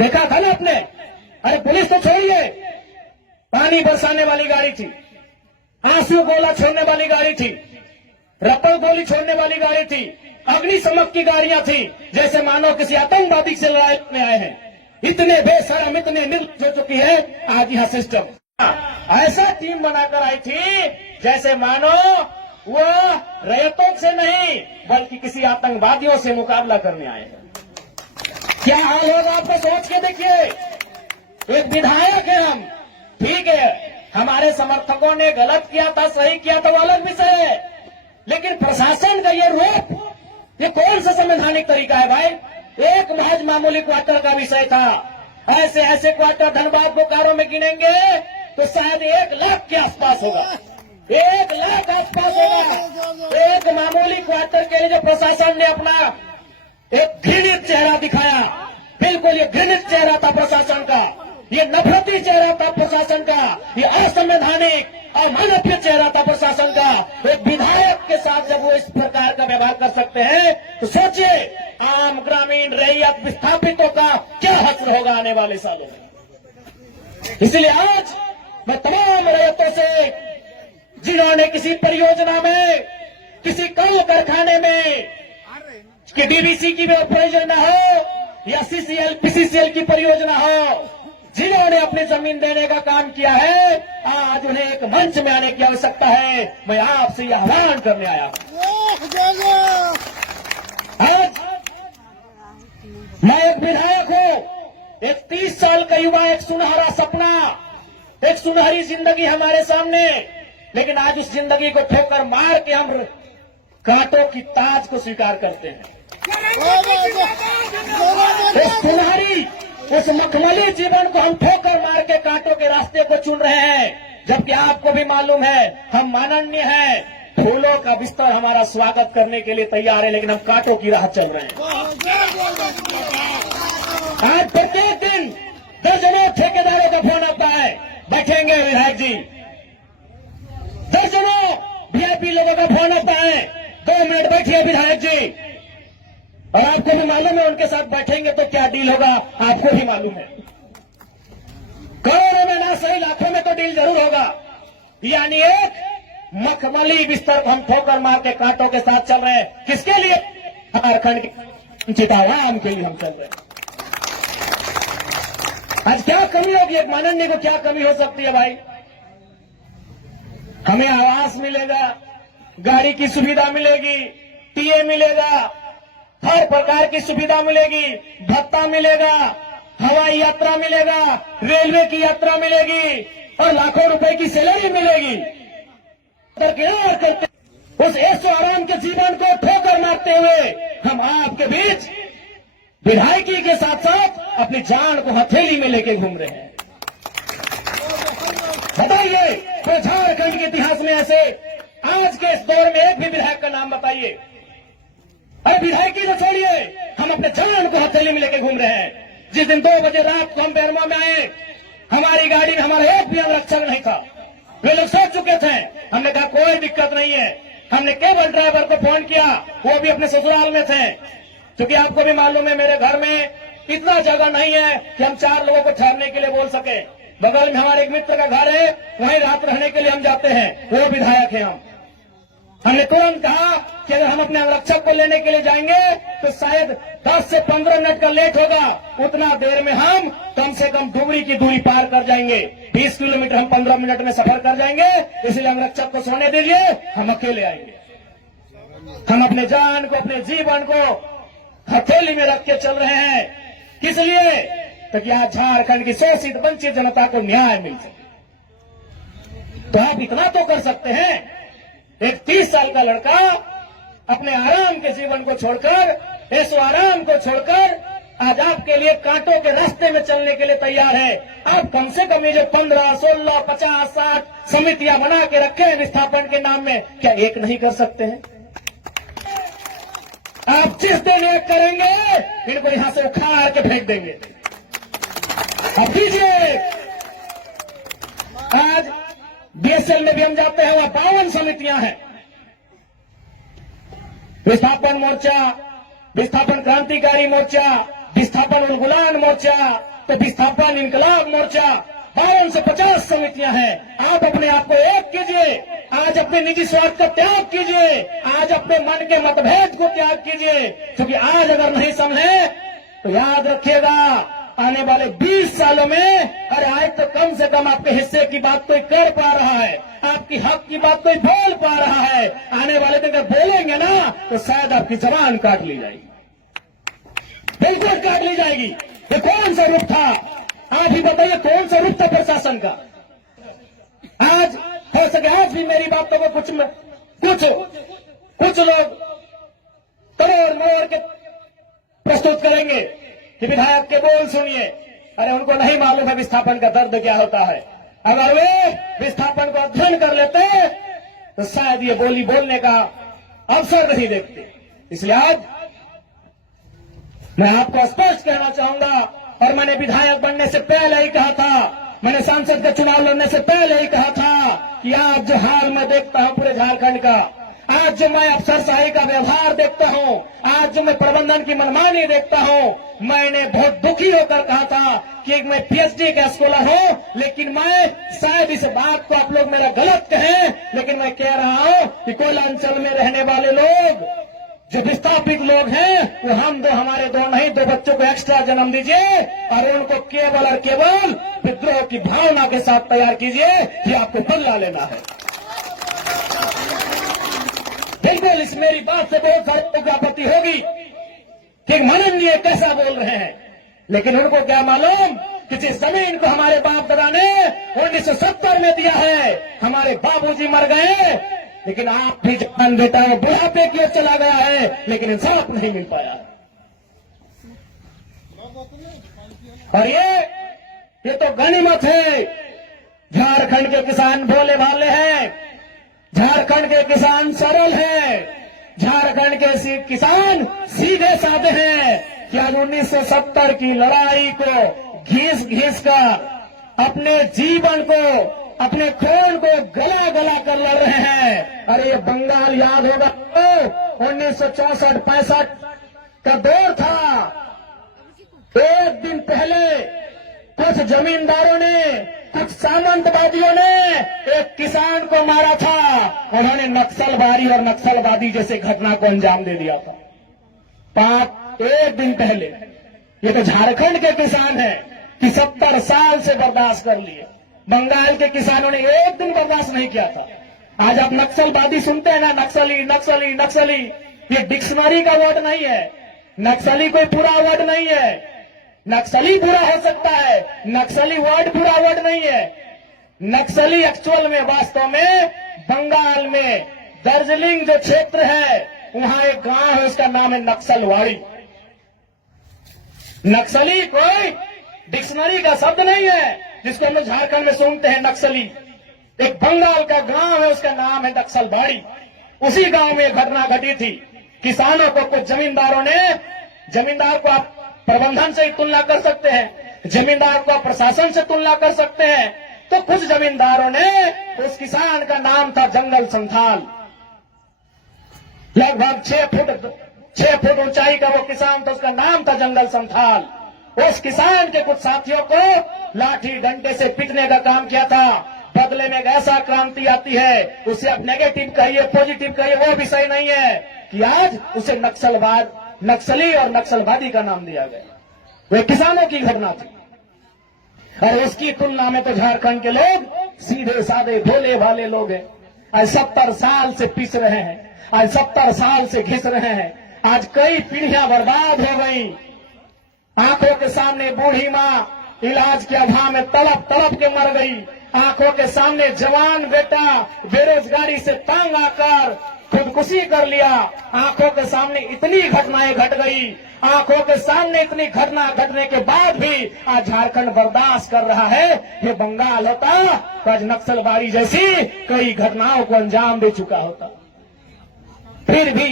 देखा था ना आपने। अरे पुलिस तो छोड़िए, पानी बरसाने वाली गाड़ी थी, आंसू गोला छोड़ने वाली गाड़ी थी, रबर गोली छोड़ने वाली गाड़ी थी, अग्निशमक की गाड़ियां थी, जैसे मानो किसी आतंकवादी से लड़ाई में आए हैं। इतने बेशरम, इतने निर्लज्ज हो चुकी है आज यह सिस्टम। ऐसा टीम बनाकर आई थी जैसे मानो वो रैयतों से नहीं बल्कि किसी आतंकवादियों से मुकाबला करने आए हैं। क्या हाल होगा आपको सोच के देखिए। एक विधायक है हम, ठीक है, हमारे समर्थकों ने गलत किया था, सही किया था, वो अलग विषय है, लेकिन प्रशासन का ये रूप, ये कौन सा संवैधानिक तरीका है भाई। एक महज मामूली क्वार्टर का विषय था। ऐसे ऐसे क्वार्टर धनबाद बोकारो में गिनेंगे तो शायद 1 लाख के आसपास होगा, 1 लाख आसपास होगा। एक मामूली क्वार्टर के लिए जो प्रशासन ने अपना एक घृणित चेहरा दिखाया, बिल्कुल ये घृणित चेहरा था प्रशासन का, ये नफरती चेहरा था प्रशासन का, ये असंवैधानिक अमानवीय चेहरा था प्रशासन का। एक विधायक के साथ जब वो इस प्रकार का व्यवहार कर सकते हैं तो सोचिए आम ग्रामीण रैयत विस्थापितों का क्या हश्र होगा आने वाले सालों में। इसलिए आज मैं तमाम रैयतों से, जिन्होंने किसी परियोजना में, किसी कल कारखाने में कि डीवीसी की परियोजना हो या सीसीएल पीसीसीएल की परियोजना हो, जिन्होंने अपनी जमीन देने का काम किया है, आज उन्हें एक मंच में आने की आवश्यकता है। मैं आपसे यह आह्वान करने आया हूं। आज मैं एक विधायक हूं, एक 30 साल का युवा, एक सुनहरा सपना, एक सुनहरी जिंदगी हमारे सामने, लेकिन आज उस जिंदगी को ठोकर मार के हम कांटों की ताज को स्वीकार करते हैं। उस सुनहरी, उस मखमली जीवन को हम ठोकर मार के कांटों के रास्ते को चुन रहे हैं, जबकि आपको भी मालूम है हम माननीय हैं, फूलों का बिस्तर हमारा स्वागत करने के लिए तैयार है, लेकिन हम कांटों की राह चल रहे हैं। आज प्रत्येक दिन दर्जनों ठेकेदारों का फोन आता है, बैठेंगे विधायक जी, दर्जनों वीआईपी लोगों का फोन आता है, 2 मिनट बैठिए विधायक जी। और आपको भी मालूम है उनके साथ बैठेंगे तो क्या डील होगा, आपको भी मालूम है। करोड़ों में ना सही लाखों में तो डील जरूर होगा। यानी एक मखमली बिस्तर को हम ठोकर मार के कांटों के साथ चल रहे हैं। किसके लिए? झारखंड के चिताराम के लिए हम चल रहे हैं। आज क्या कमी होगी, एक माननीय को क्या कमी हो सकती है भाई? हमें आवास मिलेगा, गाड़ी की सुविधा मिलेगी, टीए मिलेगा, हर प्रकार की सुविधा मिलेगी, भत्ता मिलेगा, हवाई यात्रा मिलेगा, रेलवे की यात्रा मिलेगी और लाखों रुपए की सैलरी मिलेगी। करते उस ऐशो आराम के जीवन को ठोकर मारते हुए हम आपके बीच विधायकी के साथ साथ अपनी जान को हथेली में लेके घूम रहे हैं। बताइए तो झारखंड के इतिहास में ऐसे आज के इस दौर में एक भी विधायक का नाम बताइए। अरे विधायकी तो छोड़िए, हम अपने जान को हथेली में लेके घूम रहे हैं। जिस दिन 2 बजे रात को हम बेरवा में आए, हमारी गाड़ी में हमारा एक भी अंगरक्षक नहीं था। वे लोग सोच चुके थे। हमने कहा कोई दिक्कत नहीं है। हमने केवल ड्राइवर को फोन किया, वो भी अपने ससुराल में थे, क्योंकि आपको भी मालूम है मेरे घर में इतना जगह नहीं है कि हम 4 लोगों को ठहरने के लिए बोल सके। बगल में हमारे एक मित्र का घर है, वहीं रात रहने के लिए हम जाते हैं, वो विधायक है। हमने तुरंत कहा कि अगर हम अपने अंगरक्षक को लेने के लिए जाएंगे तो शायद 10 से 15 मिनट का लेट होगा, उतना देर में हम कम से कम डुबरी की दूरी पार कर जाएंगे। 20 किलोमीटर हम 15 मिनट में सफर कर जाएंगे, इसलिए अंगरक्षक को सोने दीजिए, हम अकेले आएंगे। हम अपने जान को, अपने जीवन को हथेली में रख के चल रहे हैं। किस लिए? ताकि आज झारखंड की शोषित वंचित जनता को न्याय मिल सके। तो आप इतना तो कर सकते हैं, एक 30 साल का लड़का अपने आराम के जीवन को छोड़कर, ऐसो आराम को छोड़कर आज आपके लिए कांटों के रास्ते में चलने के लिए तैयार है। आप कम से कम ये जो 15, 16, 50, 60 समितियां बना के रखे हैं विस्थापन के नाम में, क्या एक नहीं कर सकते हैं? आप जिस दिन एक करेंगे इनको यहां से उखाड़ के फेंक देंगे। अब दीजिए, आज बीएसएल में भी हम जाते हैं, वहां 52 समितियां हैं। विस्थापन मोर्चा, विस्थापन क्रांतिकारी मोर्चा, विस्थापन उलगुलान मोर्चा, तो विस्थापन इनकलाब मोर्चा, 52 से 50 समितियां हैं। आप अपने आप को एक कीजिए, आज अपने निजी स्वार्थ का त्याग कीजिए, आज अपने मन के मतभेद को त्याग कीजिए, क्योंकि आज अगर नहीं समझे तो याद रखिएगा आने वाले 20 सालों में, अरे आज तो कम से कम आपके हिस्से की बात कोई कर पा रहा है, आपकी हक की बात कोई बोल पा रहा है, आने वाले दिन अगर बोलेंगे ना तो शायद आपकी जबान काट ली जाएगी, बिल्कुल काट ली जाएगी। ये कौन सा रूप था? आप ही बताइए, कौन सा रूप था प्रशासन का? आज हो सके आज भी मेरी बातों को कुछ लोग तोड़ मोड़ के प्रस्तुत करेंगे कि विधायक के बोल सुनिए। अरे उनको नहीं मालूम है विस्थापन का दर्द क्या होता है। अगर वे विस्थापन को अध्ययन कर लेते तो शायद ये बोली बोलने का अवसर नहीं देखते। इसलिए आज मैं आपको स्पष्ट कहना चाहूंगा, और मैंने विधायक बनने से पहले ही कहा था, मैंने सांसद का चुनाव लड़ने से पहले ही कहा था कि आज जो हाल मैं देखता हूं पूरे झारखंड का, आज जो मैं अफसरशाही का व्यवहार देखता हूं, आज जो मैं प्रबंधन की मनमानी देखता हूं, मैंने बहुत दुखी होकर कहा था कि मैं पीएचडी का स्कॉलर हूं, लेकिन मैं शायद इस बात को आप लोग मेरा गलत कहें, लेकिन मैं कह रहा हूं कि कोयलांचल में रहने वाले लोग जो विस्थापित लोग हैं वो हम दो, हमारे दो नहीं, 2 बच्चों को एक्स्ट्रा जन्म दीजिए और उनको केवल और केवल विद्रोह की भावना के साथ तैयार कीजिए। ये आपको बदला लेना है। बिल्कुल इस मेरी बात से बहुत सारे लोगों को आपत्ति होगी कि माननीय कैसा बोल रहे हैं, लेकिन उनको क्या मालूम कि जिस जमीन को हमारे बाप दादा ने 1970 में दिया है, हमारे बाबूजी मर गए, लेकिन आप भी जवान बेटा बुढ़ापे की ओर चला गया है, लेकिन इंसाफ नहीं मिल पाया। और ये तो गनीमत है। झारखंड के किसान भोले भाले हैं, झारखंड के किसान सरल हैं, झारखंड के किसान सीधे साधे हैं कि आज 1970 की लड़ाई को घिस घिस कर अपने जीवन को, अपने खून को गला गला कर लड़ रहे हैं। अरे ये बंगाल याद होगा तो 1964-65 का दौर था। एक दिन पहले कुछ जमींदारों ने, कुछ सामंतवादियों ने एक किसान को मारा था, उन्होंने नक्सलबारी और नक्सलवादी जैसे घटना को अंजाम दे दिया था। एक दिन पहले ये तो झारखंड के किसान हैं कि 70 साल से बर्दाश्त कर लिए, बंगाल के किसानों ने एक दिन बर्दाश्त नहीं किया था। आज आप नक्सलवादी सुनते हैं ना, नक्सली नक्सली नक्सली, ये डिक्शनरी का वर्ड नहीं है, नक्सली कोई पूरा वर्ड नहीं है। नक्सली बुरा हो सकता है, नक्सली वर्ड बुरा वर्ड नहीं है। नक्सली एक्चुअल में, वास्तव में बंगाल में दार्जिलिंग जो क्षेत्र है वहां एक गांव है, उसका नाम है नक्सलवाड़ी। नक्सली कोई डिक्शनरी का शब्द नहीं है जिसको हम लोग झारखंड में सुनते हैं नक्सली। एक बंगाल का गांव है, उसका नाम है नक्सलबाड़ी। उसी गांव में घटना घटी थी। किसानों को कुछ जमींदारों ने, जमींदार को आप प्रबंधन से ही तुलना कर सकते हैं, जमींदार को आप प्रशासन से तुलना कर सकते हैं, तो कुछ जमींदारों ने, उस किसान का नाम था जंगल संथाल, लगभग 6 फुट ऊंचाई का वो किसान था, उसका नाम था जंगल संथाल। उस किसान के कुछ साथियों को लाठी डंडे से पीटने का काम किया था। बदले में एक ऐसा क्रांति आती है, उसे आप नेगेटिव कहिए पॉजिटिव कहिए, वो भी सही नहीं है कि आज उसे नक्सलवाद, नक्सली और नक्सलवादी का नाम दिया गया। वे किसानों की घटना थी और उसकी तुलना में तो झारखंड के लोग सीधे साधे भोले भाले लोग हैं। आज 70 साल से पिस रहे हैं, आज 70 साल से घिस रहे हैं। आज कई पीढ़ियां बर्बाद हो गई। आंखों के सामने बूढ़ी माँ इलाज के अभाव में तड़प तड़प के मर गई। आंखों के सामने जवान बेटा बेरोजगारी से तंग आकर खुदकुशी कर लिया। आंखों के सामने इतनी घटनाएं घट गई, आंखों के सामने इतनी घटना घटने के बाद भी आज झारखंड बर्दाश्त कर रहा है। ये बंगाल होता तो आज नक्सलबारी जैसी कई घटनाओं को अंजाम दे चुका होता। फिर भी